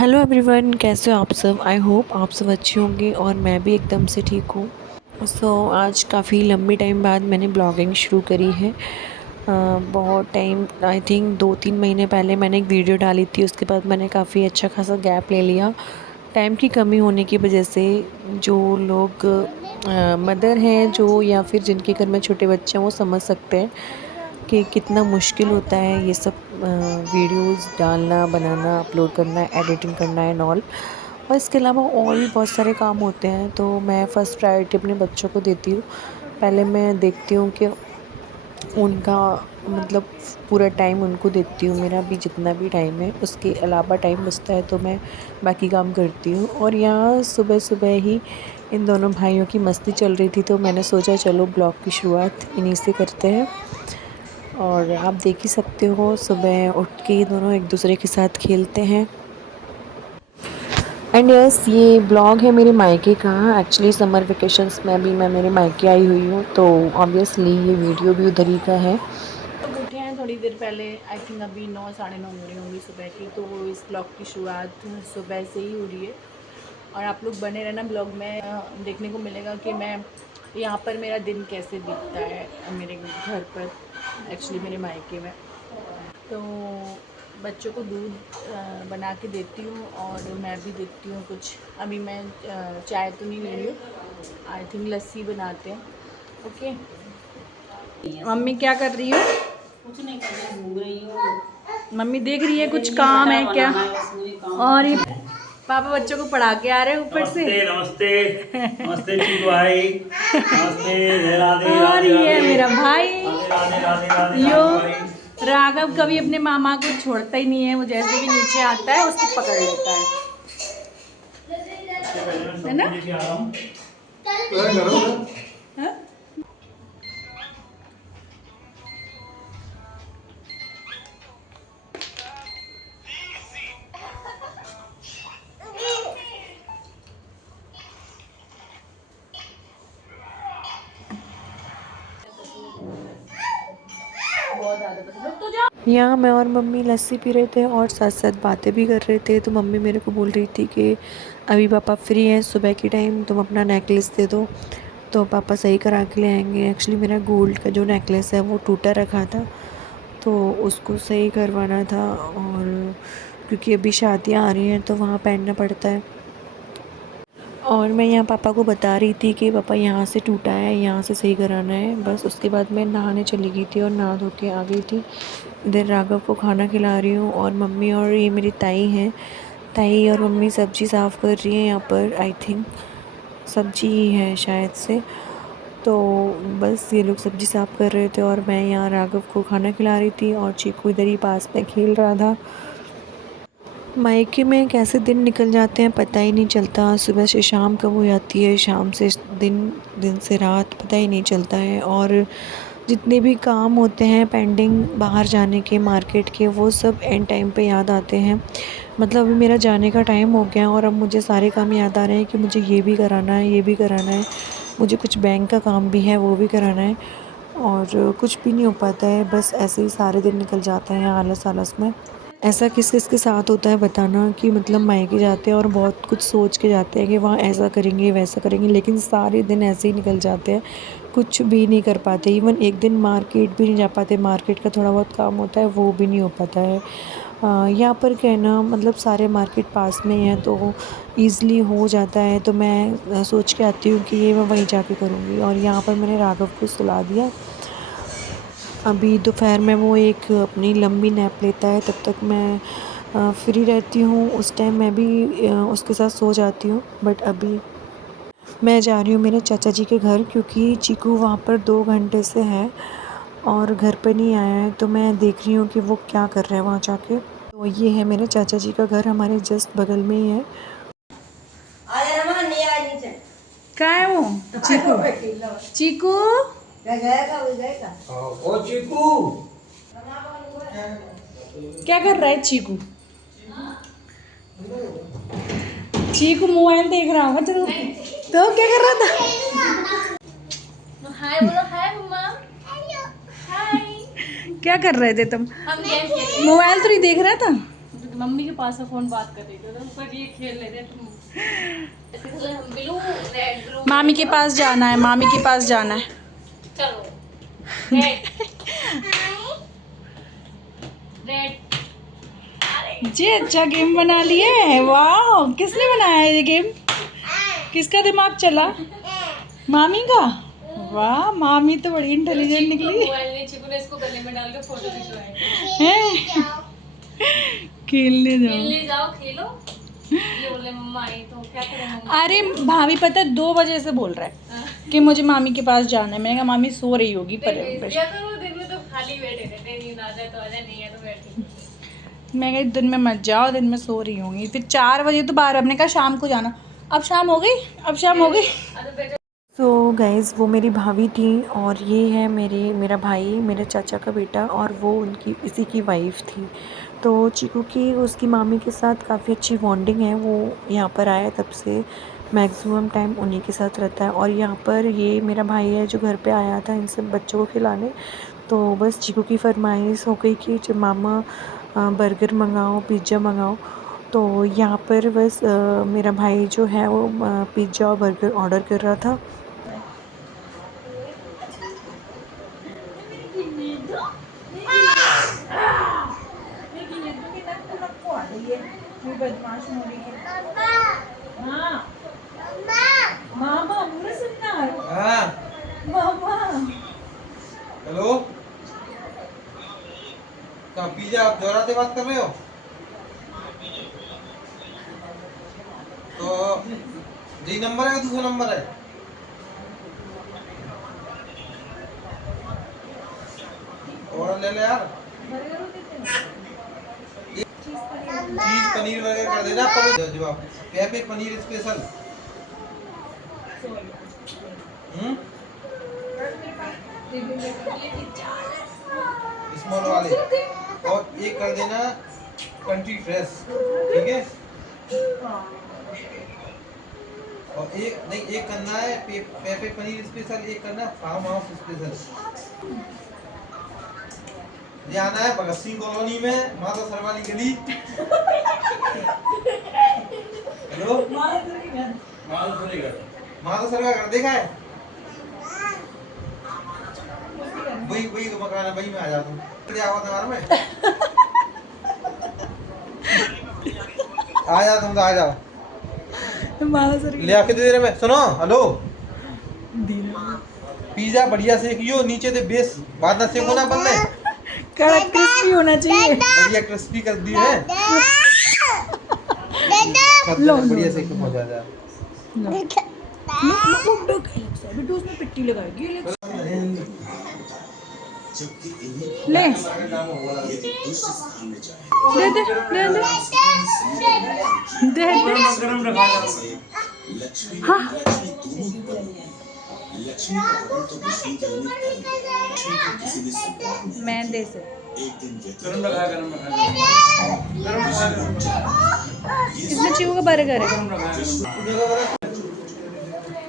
Hello everyone, कैसे हो आप सब। आई होप आप सब अच्छे होंगे और मैं भी एकदम से ठीक हूँ। आज काफ़ी लंबी टाइम बाद मैंने ब्लॉगिंग शुरू करी है। बहुत टाइम, आई थिंक 2-3 महीने पहले मैंने एक वीडियो डाली थी। उसके बाद मैंने काफ़ी अच्छा खासा गैप ले लिया। टाइम की कमी होने की वजह से जो लोग मदर हैं जो, या फिर जिनके घर में छोटे बच्चे हैं, वो समझ सकते हैं कि कितना मुश्किल होता है ये सब वीडियोस डालना, बनाना, अपलोड करना, एडिटिंग करना एंड ऑल। और इसके अलावा और भी बहुत सारे काम होते हैं, तो मैं फ़र्स्ट प्रायोरिटी अपने बच्चों को देती हूँ। पहले मैं देखती हूँ कि उनका मतलब पूरा टाइम उनको देती हूँ। मेरा भी जितना भी टाइम है, उसके अलावा टाइम बचता है तो मैं बाकी काम करती हूँ। और यहाँ सुबह सुबह ही इन दोनों भाइयों की मस्ती चल रही थी, तो मैंने सोचा चलो ब्लॉग की शुरुआत इन्हीं से करते हैं। और आप देख ही सकते हो, सुबह उठ के ये दोनों एक दूसरे के साथ खेलते हैं। एंड यस, ये ब्लॉग है मेरे मायके का। एक्चुअली समर वेकेशंस में अभी मैं मेरे मायके आई हुई हूँ, तो ऑब्वियसली ये वीडियो भी उधर ही का है। तो उठे हैं थोड़ी देर पहले, आई थिंक अभी 9 साढ़े 9 हो रही होंगी सुबह की। तो इस ब्लॉग की शुरुआत सुबह से ही हो रही है और आप लोग बने रहना ब्लॉग में। देखने को मिलेगा कि मैं यहाँ पर मेरा दिन कैसे बीतता है मेरे घर पर, एक्चुअली मेरे मायके में। तो बच्चों को दूध बना के देती हूँ और मैं भी देती हूँ कुछ। अभी मैं चाय तो नहीं ले रही हूँ, आई थिंक लस्सी बनाते हैं। ओके, मम्मी क्या कर रही हो? कुछ नहीं कर रही, घूम रही हूँ। मम्मी देख रही है कुछ काम है क्या? और ये है। पापा बच्चों को पढ़ा के आ रहे हैं ऊपर से। नमस्ते नमस्ते नमस्ते चीकू भाई, नमस्ते। राधे और राधे ये राधे मेरा भाई राधे राधे राधे राधे यो राधे भाई। राघव कभी अपने मामा को छोड़ता ही नहीं है। वो जैसे भी नीचे आता है उसको पकड़ लेता है ना? लेके आ रहा हूँ। हाँ? बहुत आदत है, रुक तो जा। यहाँ मैं और मम्मी लस्सी पी रहे थे और साथ साथ बातें भी कर रहे थे। तो मम्मी मेरे को बोल रही थी कि अभी पापा फ्री हैं सुबह के टाइम, तुम अपना नेकलेस दे दो तो पापा सही करा के ले आएंगे। एक्चुअली मेरा गोल्ड का जो नेकलेस है वो टूटा रखा था, तो उसको सही करवाना था। और क्योंकि अभी शादियाँ आ रही हैं तो वहाँ पहनना पड़ता है। और मैं यहाँ पापा को बता रही थी कि पापा यहाँ से टूटा है, यहाँ से सही कराना है बस। उसके बाद मैं नहाने चली गई थी और नहा धो के आ गई थी। इधर राघव को खाना खिला रही हूँ और मम्मी और ये मेरी ताई हैं, ताई और मम्मी सब्ज़ी साफ़ कर रही हैं यहाँ पर। आई थिंक सब्ज़ी ही है शायद से। तो बस ये लोग सब्ज़ी साफ़ कर रहे थे और मैं यहाँ राघव को खाना खिला रही थी और चीकू इधर ही पास में खेल रहा था। मायके में कैसे दिन निकल जाते हैं पता ही नहीं चलता। सुबह से शाम कब हो जाती है, शाम से दिन, दिन से रात, पता ही नहीं चलता है। और जितने भी काम होते हैं पेंडिंग बाहर जाने के, मार्केट के, वो सब एंड टाइम पे याद आते हैं। मतलब अभी मेरा जाने का टाइम हो गया और अब मुझे सारे काम याद आ रहे हैं कि मुझे ये भी कराना है, ये भी कराना है, मुझे कुछ बैंक का काम भी है वो भी कराना है। और कुछ भी नहीं हो पाता है, बस ऐसे ही सारे दिन निकल जाते हैं आलस आलस में। ऐसा किस किस के साथ होता है बताना, कि मतलब मायके जाते हैं और बहुत कुछ सोच के जाते हैं कि वहाँ ऐसा करेंगे वैसा करेंगे, लेकिन सारे दिन ऐसे ही निकल जाते हैं, कुछ भी नहीं कर पाते। इवन एक दिन मार्केट भी नहीं जा पाते, मार्केट का थोड़ा बहुत काम होता है वो भी नहीं हो पाता है। यहाँ पर क्या है ना, मतलब सारे मार्केट पास में ही हैं तो ईज़िली हो जाता है। तो मैं सोच के आती हूँ कि ये मैं वहीं जाके करूँगी। और यहाँ पर मैंने राघव को सुला दिया। अभी दोपहर में वो एक अपनी लंबी नैप लेता है, तब तक मैं फ्री रहती हूँ। उस टाइम मैं भी उसके साथ सो जाती हूँ। बट अभी मैं जा रही हूँ मेरे चाचा जी के घर, क्योंकि चीकू वहाँ पर 2 घंटे से है और घर पे नहीं आया है। तो मैं देख रही हूँ कि वो क्या कर रहा है वहाँ जाके। तो ये है मेरे चाचा जी का घर, हमारे जस्ट बगल में ही है। क्या है वो? चीकू, चीकू ओ चीकू, क्या कर रहा है? चीकू, चीकू मोबाइल देख रहा होगा। चलो, तो क्या कर रहा था? हाय बोलो, हाय मम्मा। हाय। क्या कर रहे थे तुम? हम गेम खेल रहे हैं। मोबाइल तो नहीं देख रहा था? मम्मी के पास फ़ोन बात कर रही थी तो ऊपर ये खेल ले रहे तुम। Blue red blue. मामी के पास जाना है, मामी के पास जाना है। चलो रेड रेड। जी अच्छा गेम बना लिए, वाह किसने बनाया ये गेम? किसका दिमाग चला? मामी का। वाह मामी तो बड़ी इंटेलिजेंट निकली मोबाइल ने चिकू ने इसको गले में डाल के फोटो खिंचवाए। है। खेलने जाओ। खेलने जाओ खेलो। ये बोले मम्मा आई तो क्या करें मम्मा? अरे भाभी पता है 2 बजे से बोल रहा है कि मुझे मामी के पास जाना है। मैंने कहा मामी सो रही होगी पर या तो वो दिन में तो खाली बैठे रहते, नींद आ जाए तो आ जाए, नहीं है तो बैठे। मैं कही दिन में मत जाओ, दिन में सो रही होंगी। फिर 4 बजे तो बाहर, हमने कहा शाम को जाना। अब शाम हो गई, अब शाम हो गई। सो गाइज़ वो मेरी भाभी थी और ये है मेरा भाई, मेरे चाचा का बेटा, और वो उनकी इसी की वाइफ़ थी। तो चीकू की उसकी मामी के साथ काफ़ी अच्छी बॉन्डिंग है। वो यहाँ पर आया तब से मैक्सिमम टाइम उन्हीं के साथ रहता है। और यहाँ पर ये मेरा भाई है जो घर पे आया था इन सब बच्चों को खिलाने। तो बस चीकू की फरमाइश हो गई कि जब मामा बर्गर मंगाओ, पिज़्ज़ा मंगाओ। तो यहाँ पर बस मेरा भाई जो है वो पिज़्ज़ा और बर्गर ऑर्डर कर रहा था। हेलो, क्या पिज़्ज़ा आप जोरा से बात कर रहे हो? तो यही नंबर है, दूसरा नंबर है? और ले ले यार, चीज पनीर वगैरह कर देना। पर जवाब कैफे पनीर स्पेशल। स्मॉल वाले, और एक कर देना कंट्री फ्रेश, ठीक है? और एक नहीं, एक करना है कैफे पनीर स्पेशल, एक करना है फार्म हाउस स्पेशल। ये आना है भगत सिंह कॉलोनी में, माता सर वाली गली। हेलो, माता सर का घर देखा है? वही मकान है, वही में आ जाता हूँ। में आ जाता हूँ, तो आ जाओ। ले आके दे रहे मैं। सुनो, हेलो, पिज़्ज़ा बढ़िया सेकियो, नीचे से बेस बाद ना सेको ना बनने, कड़क क्रिस्पी होना चाहिए। बढ़िया क्रिस्पी कर दी है। बढ़िया सेक के पहुंचा जा। बेटू उसमें पिट्टी लगाएगी। ले दे दे दे दे गरम रखा हाँ। मैं दे से गरम रखा इसमें चीकू का बर्गर है।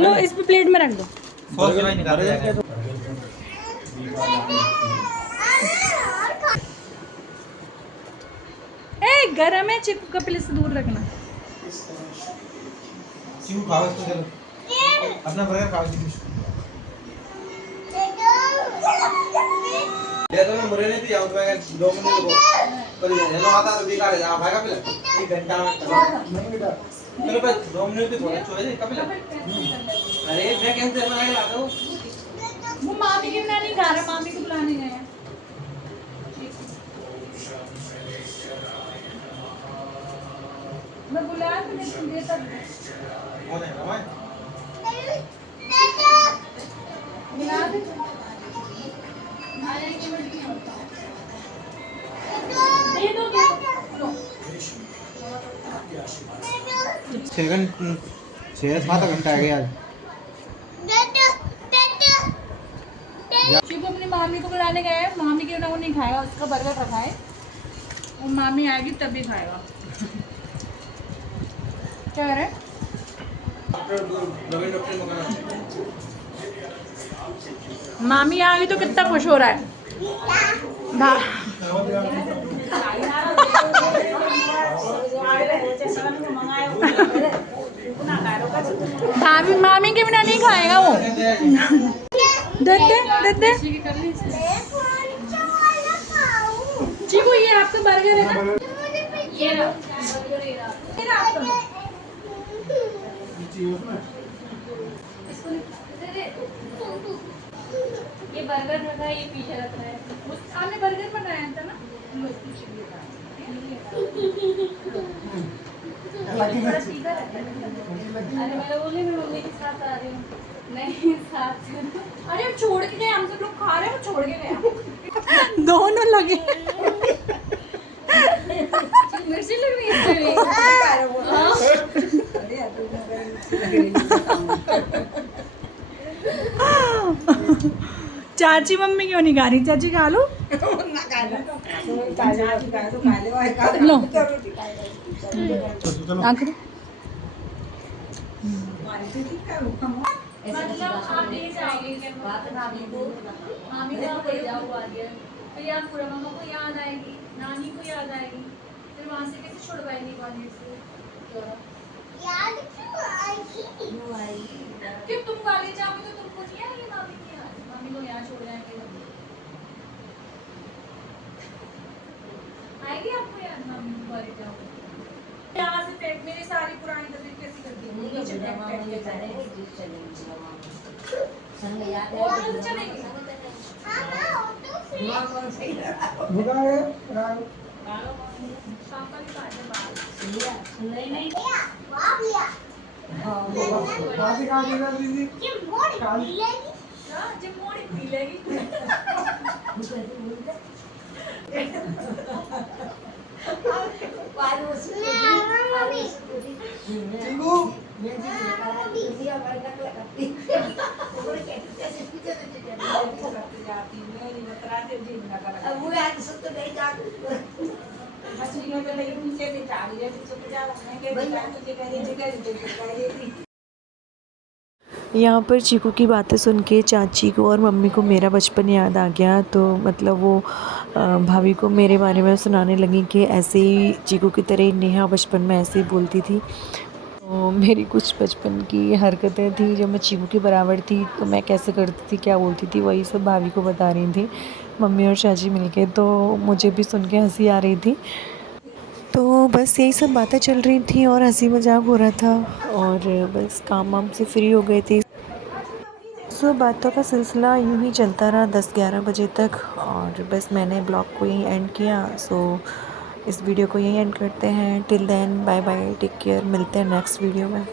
लो इस पे प्लेट में रख दो। ए गरम है, चिकू का प्लेट से दूर रखना। चीकू खाओ इसको, चलो अपना बर्गर खाओ। ले तो मैं मुरे नहीं थी, तो मैं 2 मिनट को पर हेलो आता तो दिखा रहे, आप आएगा पहले 1 घंटा में चलो बस 2 मिनट तो बोले छोड़े कब ले। अरे मैं कैसे देर में आके लाता हूं? वो मामी के बिना नहीं खा रहा, मामी को बुलाने गए हैं। मैं बुलाया तो लेकिन दे तक कौन है रमान? बुला दे। दे दो लो। 6-7 घंटा आ गया आज। चिकू अपनी मामी को बुलाने गए हैं, मामी के बिना वो नहीं खाएगा, उसका बर्गर रखा है। वो मामी आएगी तभी खाएगा। क्या कह रहे हैं? मामी आ गई तो कितना खुश हो रहा है। भाभी मामी के बिना नहीं खाएगा वो। दे दे दे दे चीकू, ये आपका बर्गर है ना? ये रहा बर्गर, ये रहा आपका। इसको दे दे। ये बर्गर रखा है, ये पीछे रखा है। आपने बर्गर बनाया था ना? थोड़ा सीधा रखा है। अरे मैं बोली मैं मम्मी के साथ आ रही हूँ। नहीं साथ। अरे अब छोड़ के गए, हम सब लोग खा रहे हैं, वो छोड़ के गया। दोनों लगे। मिर्ची लग रही है। चाची मम्मी क्यों नहीं खा रही? चाची खा लो। लो आखिर मतलब आप ले जाएंगे मामी को ले जाओ आगे, फिर याद पूरा मामा को याद आएगी, नानी को याद आएगी, फिर वहाँ से कैसे छुड़वाएंगे कॉलेज से? याद क्यों आएगी? क्यों तुम कॉलेज जाओगे तो तुमको नहीं आएगी मामी की याद? मामी को यहाँ छोड़ जाएंगे तो आएगी आपको याद मामी को कॉलेज जाओगे? यहाँ से फेंक, मेरी सारी पुरानी तस्वीर कैसी करती है? नीचे फेंक फेंक के जाए। और चलेगी पापा के पास बाहर नहीं जब मोड़ी मिलेगी यहाँ पर चीकू की बातें सुन के चाची को और मम्मी को मेरा बचपन याद आ गया। तो मतलब वो भाभी को मेरे बारे में सुनाने लगी कि ऐसे ही चीकू की तरह नेहा बचपन में ऐसे ही बोलती थी। तो मेरी कुछ बचपन की हरकतें थी जब मैं चीकू के बराबर थी, तो मैं कैसे करती थी, क्या बोलती थी, वही सब भाभी को बता रही थी मम्मी और चाची मिलके। तो मुझे भी सुन के हंसी आ रही थी। तो बस यही सब बातें चल रही थी और हंसी मजाक हो रहा था और बस काम वाम से फ्री हो गए थे। सो बातों का सिलसिला यूँ ही चलता रहा 10-11 बजे तक और बस मैंने ब्लॉग को यहीं एंड किया। सो इस वीडियो को यहीं एंड करते हैं। Till then bye bye, take care, मिलते हैं नेक्स्ट वीडियो में।